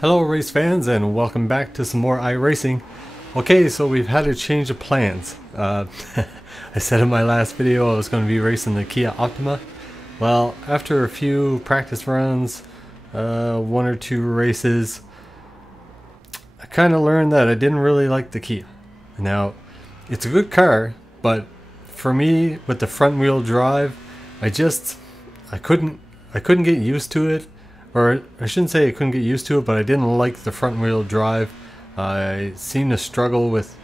Hello race fans, and welcome back to some more iRacing. Okay, so we've had a change of plans. I said in my last video I was going to be racing the Kia Optima. Well, after a few practice runs, one or two races, I kind of learned that I didn't really like the Kia. Now, it's a good car, but for me, with the front wheel drive, I couldn't get used to it. Or I shouldn't say I couldn't get used to it, but I didn't like the front wheel drive. I seem to struggle with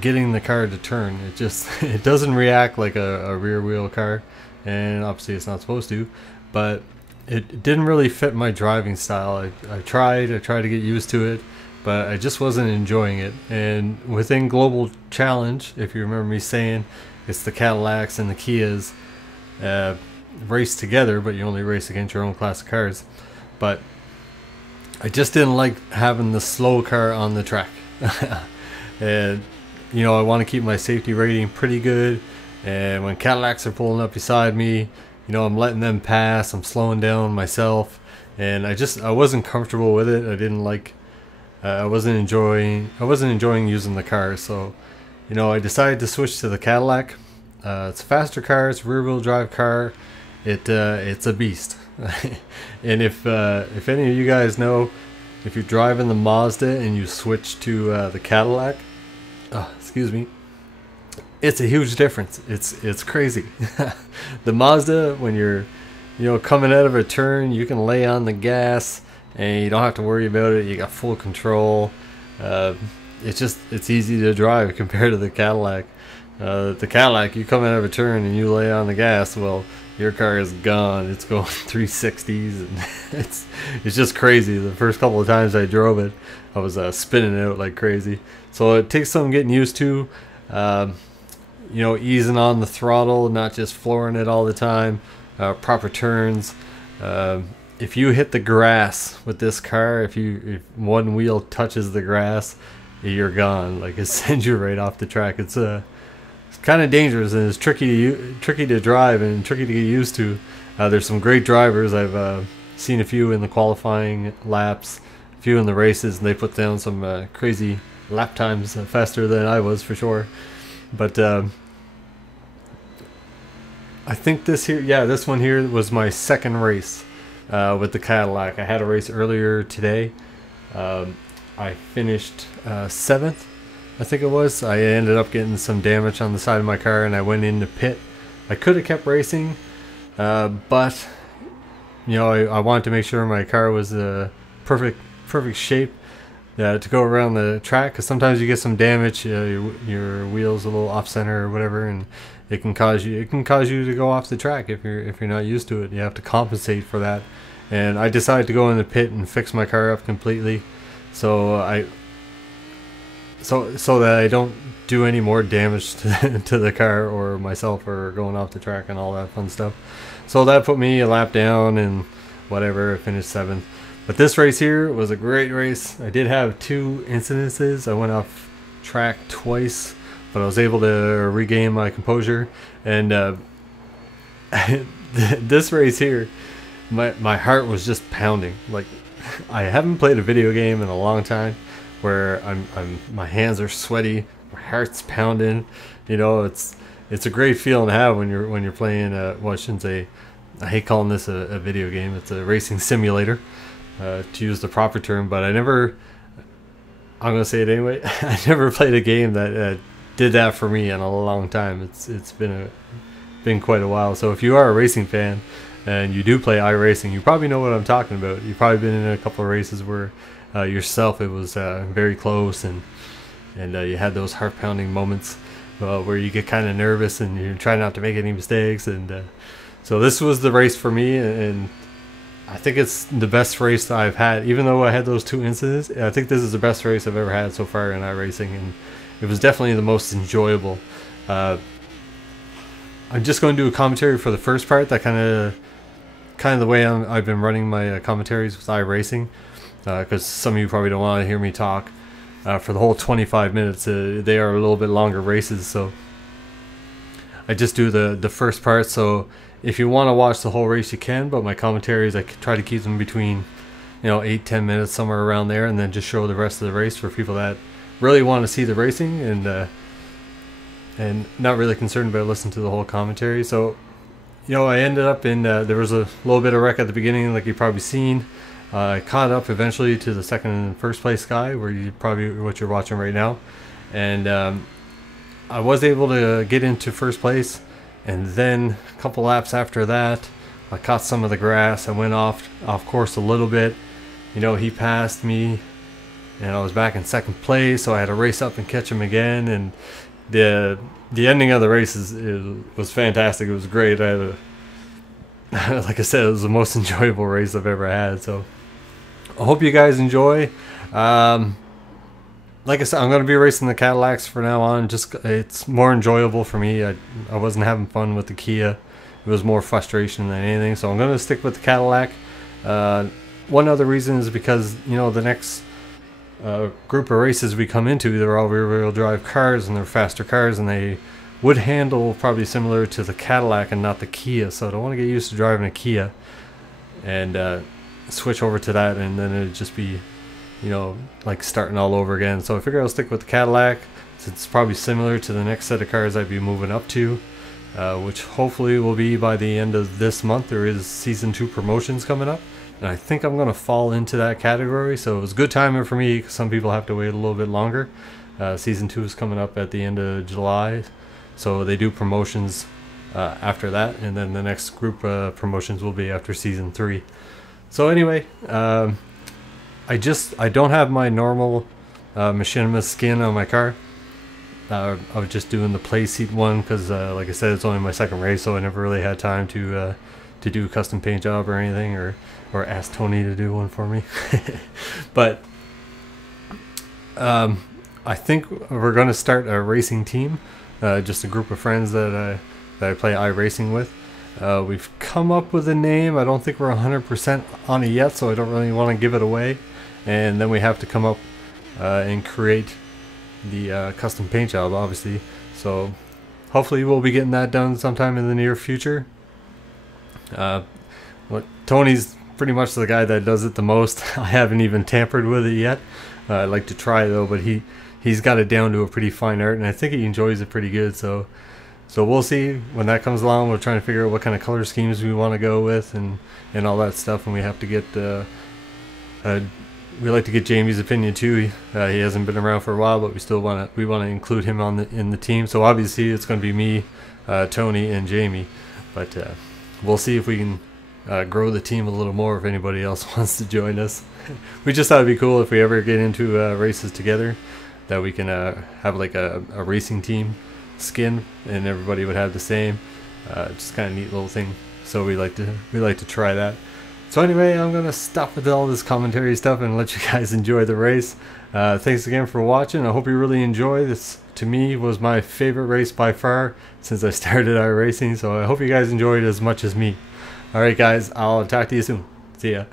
getting the car to turn. It doesn't react like a rear wheel car, and obviously it's not supposed to, but it didn't really fit my driving style. I tried to get used to it, but I just wasn't enjoying it. And within Global Challenge, if you remember me saying, it's the Cadillacs and the Kias race together, but you only race against your own class of cars. But I just didn't like having the slow car on the track. And you know, I want to keep my safety rating pretty good, and when Cadillacs are pulling up beside me, you know, I'm letting them pass, I'm slowing down myself, and I wasn't comfortable with it. I didn't like I wasn't enjoying using the car. So, you know, I decided to switch to the Cadillac. It's a faster car, it's a rear wheel drive car. It's a beast. And if any of you guys know, if you're driving the Mazda and you switch to the Cadillac, excuse me, it's a huge difference. It's crazy. The Mazda, when you're, you know, coming out of a turn, you can lay on the gas and you don't have to worry about it. You got full control. It's easy to drive compared to the Cadillac. The Cadillac, you come out of a turn and you lay on the gas, well, your car is gone. It's going 360s, and it's just crazy. The first couple of times I drove it, I was spinning out like crazy. So it takes some getting used to, you know, easing on the throttle, not just flooring it all the time, proper turns. If you hit the grass with this car, if one wheel touches the grass, you're gone. Like, it sends you right off the track. It's kind of dangerous, and it's tricky to drive and tricky to get used to. There's some great drivers. I've seen a few in the qualifying laps, a few in the races, and they put down some crazy lap times, faster than I was for sure. But I think this one here was my second race with the Cadillac. I had a race earlier today. I finished 7th. I think it was. I ended up getting some damage on the side of my car, and I went into pit. I could have kept racing, but you know, I wanted to make sure my car was perfect shape to go around the track, because sometimes you get some damage, your wheel's a little off center or whatever, and it can cause you to go off the track if you're not used to it. You have to compensate for that. And I decided to go in the pit and fix my car up completely, so that I don't do any more damage to the car or myself, or going off the track and all that fun stuff. So that put me a lap down and whatever. I finished 7th. But this race here was a great race. I did have 2 incidences. I went off track twice, but I was able to regain my composure. And this race here, my heart was just pounding. Like, I haven't played a video game in a long time where my hands are sweaty, my heart's pounding. You know, it's a great feeling to have when you're playing. Well, I shouldn't say, I hate calling this a video game. It's a racing simulator, to use the proper term. But I'm gonna say it anyway. I never played a game that did that for me in a long time. It's been quite a while. So if you are a racing fan and you do play iRacing, you probably know what I'm talking about. You've probably been in a couple of races where yourself, it was very close, and you had those heart-pounding moments where you get kind of nervous and you try not to make any mistakes. And so this was the race for me, and I think it's the best race that I've had. Even though I had those 2 incidents, I think this is the best race I've ever had so far in iRacing, and it was definitely the most enjoyable. I'm just going to do a commentary for the first part. That kind of the way I've been running my commentaries with iRacing. Because some of you probably don't want to hear me talk for the whole 25 minutes. They are a little bit longer races, so I just do the first part. So if you want to watch the whole race, you can, but my commentaries, I try to keep them between 8-10 minutes somewhere around there, and then just show the rest of the race for people that really want to see the racing and not really concerned about listening to the whole commentary. So I ended up in there was a little bit of wreck at the beginning, like you've probably seen. I caught up eventually to the second and first place guy, where you probably what you're watching right now, and I was able to get into first place. And then a couple laps after that, I caught some of the grass. I went off course a little bit. He passed me, and I was back in second place, so I had to race up and catch him again. And the ending of the race was fantastic. It was great. I had like I said, it was the most enjoyable race I've ever had. So I hope you guys enjoy. Like I said, I'm going to be racing the Cadillacs for now on. Just it's more enjoyable for me. I wasn't having fun with the Kia. It was more frustration than anything. So I'm going to stick with the Cadillac. One other reason is because the next group of races we come into, they're all rear-wheel drive cars, and they're faster cars, and they would handle probably similar to the Cadillac and not the Kia. So I don't want to get used to driving a Kia and switch over to that, and then it'd just be like starting all over again. So I figure I'll stick with the Cadillac, since it's probably similar to the next set of cars I'd be moving up to, which hopefully will be by the end of this month. There is season 2 promotions coming up, and I think I'm going to fall into that category. So it was good timing for me, because some people have to wait a little bit longer. Season 2 is coming up at the end of July, so they do promotions after that, and then the next group of promotions will be after season 3. So anyway, I don't have my normal machinima skin on my car. I was just doing the play seat one because, like I said, it's only my second race, so I never really had time to do a custom paint job or anything, or ask Tony to do one for me. But I think we're going to start a racing team, just a group of friends that I play iRacing with. We've come up with a name. I don't think we're 100% on it yet, so I don't really want to give it away. And then we have to come up and create the custom paint job, obviously. So hopefully we'll be getting that done sometime in the near future. Tony's pretty much the guy that does it the most. I haven't even tampered with it yet. I'd like to try though, but he's got it down to a pretty fine art, and I think he enjoys it pretty good. So we'll see when that comes along. We're trying to figure out what kind of color schemes we want to go with and all that stuff, and we have to get we like to get Jamie's opinion too. He hasn't been around for a while, but we want to include him in the team. So obviously it's going to be me, Tony, and Jamie. But we'll see if we can grow the team a little more if anybody else wants to join us. We just thought it'd be cool if we ever get into races together, that we can have like a racing team skin, and everybody would have the same. Just kind of neat little thing. So we like to try that. So anyway, I'm going to stop with all this commentary stuff and let you guys enjoy the race. Thanks again for watching. I hope you really enjoy this. To me, was my favorite race by far since I started iRacing. So I hope you guys enjoyed it as much as me. Alright guys, I'll talk to you soon. See ya.